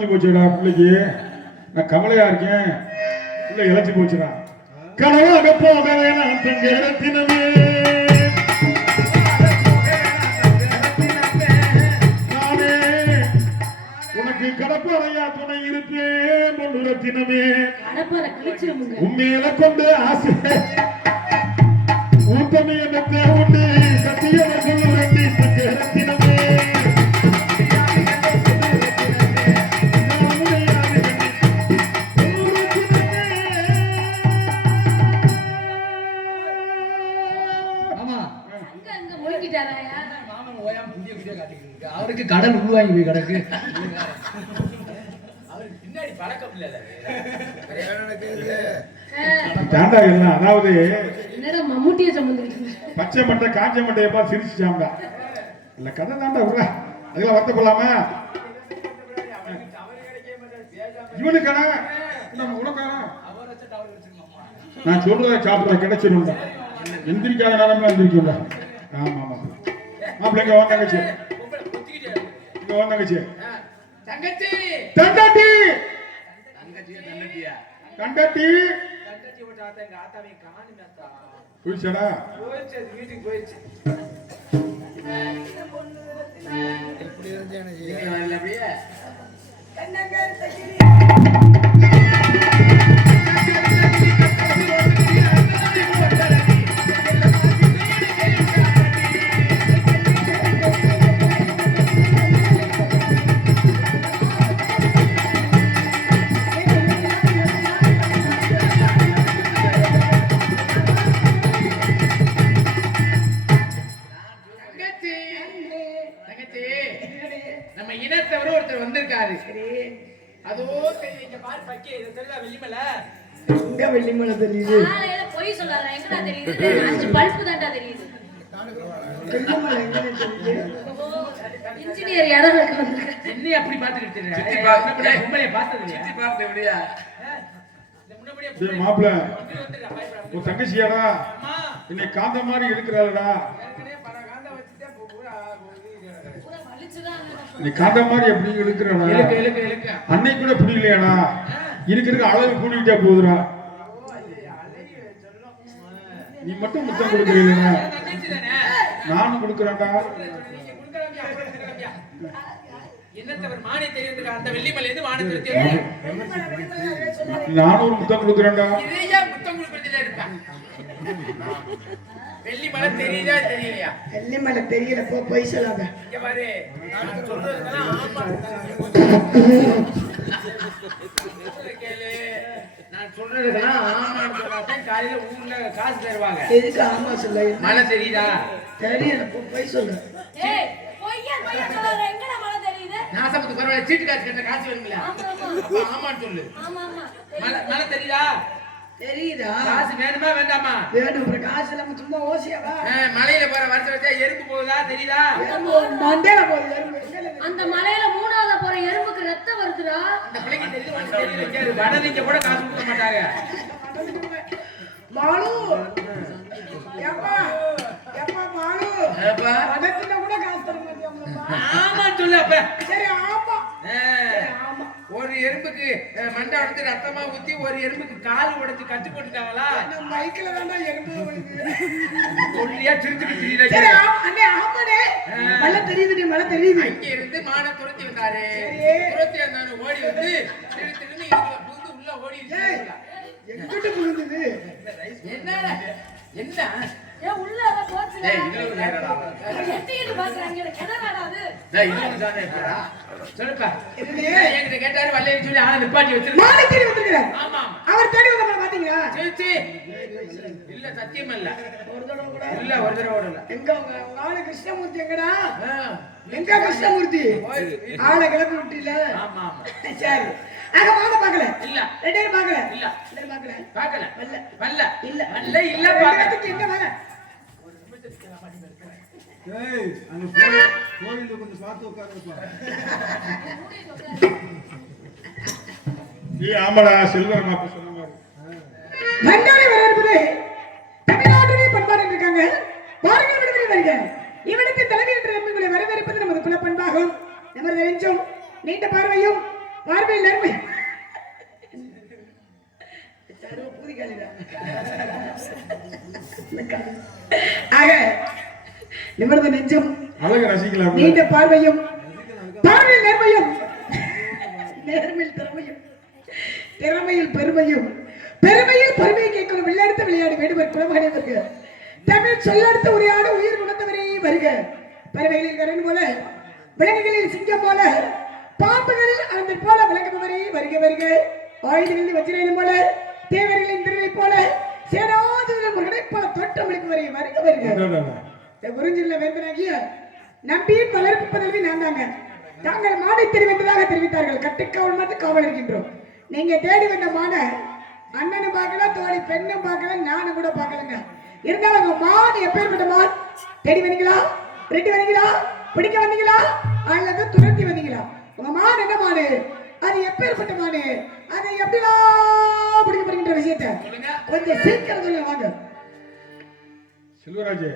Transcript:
குறைஞ்சு போச்சுடா பிள்ளைக்கு. நான் கவலையா இருக்கேன். பிள்ளை இழைச்சி போச்சுடா. கனவாக போக வேணாம் தங்கத்தினமே, நானே உனக்கு கடப்பாறையா துணை இருப்பேன் பொன்னுரத்தினமே. உண்மையில கொண்டு ஆசை ஊட்டமையத்தை உண்டு சத்தியவர் சொல்லுரத்தி தங்கத்தினமே. அவருக்கு கடன் உருவாங்கி போய் கிடக்கு. அதாவது பச்சை மட்டை காஞ்ச மட்டையப்பா சிரிச்சுட்டாங்க. இல்ல கதை தாண்டா உள்ள அதெல்லாம் வருத்த கொள்ளாம இவனுக்கான நான் சொல்றத சாப்பிட கிடைச்சிடும். எந்திரிக்காத நேரம்லாம் எந்திரிக்கல. ஆமா ஆமா மாப்பிள்ளைங்க வா தங்கச்சி, இங்க வா தங்கச்சி. தங்கச்சி தங்கச்சி தங்கச்சி தங்கச்சி விட்டாத எங்க ஆத்தாவை காணுமேத்தா. போயிச்சடா? போயிச்சு, வீட்டுக்கு போயிச்சு. எப்படி இருந்தேனே நீங்க வரல அப்படியே கண்ணங்கர் தகிரி. நம்ம இனத்தவர் ஒருத்தர் வந்திருக்காரு. அதோ இங்க பாரு பக்கே இது தெரியல வெள்ளிமலை. எங்க வெள்ளிமலை தெரியுது? காலையில போய் சொல்லாத எங்கடா தெரியுது? அஞ்சு பல்ப் தான்டா தெரியுது. வெள்ளிமலை எங்க தெரியுது? இன்ஜினியர் யாரங்க வந்திருக்காரு. என்ன அப்படி பாத்துக்கிட்டு இருக்கீங்க? சித்தி பாத்து உம்மைய பார்த்தது இல்லையா? சித்தி பார்த்து எப்படியா? இந்த முன்னபடியே போய் மாப்ள உன் தங்கச்சியாடா? அம்மா இன்னை காந்த மாதிரி இருக்குறாளடா. ஏற்கனவே பல காந்த வச்சிட்டே பூரா நீ காந்த மாதிரி எப்படி எடுக்கிறடா? அன்னை கூட புரியலையாடா? இருக்கிற அளவு கூட்டிட்டே போகுதுடா. நீ மட்டும் முத்தம் கொடுக்குறீங்களா? நானும் கொடுக்குறேன்டா. நானும் ஒரு முத்தம் கொடுக்குறேன்டா. வெள்ளிமலை தெரியுதா தெரியலையா? வெள்ளிமலை தெரியல, போ போய் சொல்லாத. இங்க பாரு நான் சொல்றதெல்லாம் ஆமா கேளு. நான் சொல்றதெல்லாம் ஆமான்னு சொன்னாதான் காலையில ஊர்ல காசு தருவாங்க. எதுக்கு ஆமா சொல்ல? மலை தெரியுதா? தெரியல, போ போய் சொல்லு. ஏய் பொய்யா பொய்யா சொல்ற. எங்கடா மலை தெரியுது? நாசமத்து பரவாயில்லை, சீட்டு காசு கட்ட காசு வேணும்ல. அப்ப ஆமான்னு சொல்லு. ஆமா ஆமா மலை தெரியுதா? தெரியுதா? காசு வேணுமா வேண்டாமா? வேணும். அப்புறம் காசு இல்லாம சும்மா ஓசியாவா? மலையில போற வருஷம் வச்சா எறும்பு போகுதா தெரியுதா? மண்டையில போகுது எறும்பு. அந்த மலையில மூணாவதா போற எறும்புக்கு ரத்தம் வருதுடா. அந்த பிள்ளைக்கு தெரியுது, உனக்கு தெரியல. வடலிங்க கூட காசு கொடுக்க மாட்டாங்க. மாலு ஏப்பா ஏப்பா மாலு ஏப்பா வடத்துல கூட காசு தர மாட்டியாம்லப்பா. ஆமா சொல்லு அப்ப. சரி ஆமா. ஆமா. ஒரு எறும்புக்கு மண்டை உடைச்சு ரத்தமா ஊத்தி ஒரு எறும்புக்கு கால் உடைச்சு கட்டு போட்டுட்டாங்களா? நம்ம மைக்கில தான்டா எறும்பு உடைக்குது. சொல்லியா சிரிச்சுட்டு தெரியல. சரி அண்ணே ஆமாடே. மலை தெரியுதுடி, மலை தெரியுது. அங்க இருந்து மான துரத்தி வந்தாரு. துரத்தி வந்தாரு ஓடி வந்து திருன்னு இதுல புகுந்து உள்ள ஓடிடுச்சு. எங்கிட்ட புகுந்தது? என்னடா என்ன? ஏ உள்ள அத போச்சுடா. டேய் இது நேரடா. எட்டிட்டு பாக்குறாங்க. என்னடா அது? டேய் இது தானே இருக்கடா. சொல்லுப்பா. என்கிட்ட கேட்டாரு வல்லைன்னு சொல்லி ஆளை நிப்பாட்டி வச்சிருக்க. மாலை தேடி வந்திருக்காரு. ஆமா. அவர் தேடி வந்தா பாத்தீங்களா? சீ இல்ல சத்தியமா இல்ல. ஒரு தடவை கூட இல்ல, ஒரு தடவை கூட இல்ல. எங்க உங்க ஆளு கிருஷ்ணமூர்த்தி எங்கடா? எங்க கிருஷ்ணமூர்த்தி? ஆளை கிளப்பி விட்டீல? ஆமா ஆமா. சரி. அங்க வாங்க பார்க்கல. இல்ல. ரெண்டு பேரும் பார்க்கல. இல்ல. ரெண்டு பார்க்கல. பார்க்கல. வல்ல. வல்ல. இல்ல. வல்ல இல்ல பார்க்கறதுக்கு எங்க வாங்க? ஏய் அங்க கோயில்ல கொஞ்சம் பார்த்து உட்காருப்பா. நீ ஆமாடா செல்வம் மாப்ப சொன்ன மாதிரி. மண்டாரி வரப்பது தமிழ்நாட்டிலே பண்பாடு இருக்காங்க. பாருங்க விடுதலை வருக. இவனுக்கு தலைவி என்ற எம்முகளை வரவேற்பது நமது குல பண்பாகும். நமது நெஞ்சும் நீண்ட பார்வையும் பார்வையில் நேர்மை ஆக நிமிர்ந்த நெஞ்சம் அழகு ரசிக்கலாம். நீண்ட பார்வையும் பார்வையில் நேர்மையும் நேர்மையில் திறமையும் திறமையில் பெருமையும் பெருமையில் பெருமையை கேட்கணும் விளையாடுத்த விளையாடு வேடுவர் குலமகனே வருக தமிழ் சொல்லடுத்த உரையாடு உயிர் குணத்தவரே வருக பறவைகளில் கரண் போல விலங்குகளில் சிங்கம் போல பாம்புகளில் அந்த போல விளங்குபவரே வருக வருக ஆயுதங்களில் வச்சிரேன் போல தேவர்களின் திருவை போல சேனாதிகளின் முருகனை போல தோட்டம் அளிப்பவரே வருக வருக உறிஞ்சில வேந்தனாகிய நம்பியின் வளர்ப்பு பதவி நான் தாங்க தாங்கள் மானை தெரிவித்ததாக தெரிவித்தார்கள் கட்டுக்காவல் மட்டும் காவல் இருக்கின்றோம் நீங்க தேடி வந்த மான அண்ணனும் பார்க்கல தோழி பெண்ணும் பார்க்கல நானும் கூட பார்க்கலங்க இருந்தாலும் உங்க மான் எப்பேற்பட்ட மான் தேடி வந்தீங்களா ரெட்டி வந்தீங்களா பிடிக்க வந்தீங்களா அல்லது துரத்தி வந்தீங்களா உங்க மான் என்ன மாடு அது எப்பேற்பட்ட மாடு அதை எப்படிலாம் பிடிக்க போறீங்கன்ற விஷயத்தை கொஞ்சம் சீக்கிரம் சொல்லுங்க வாங்க செல்வராஜ்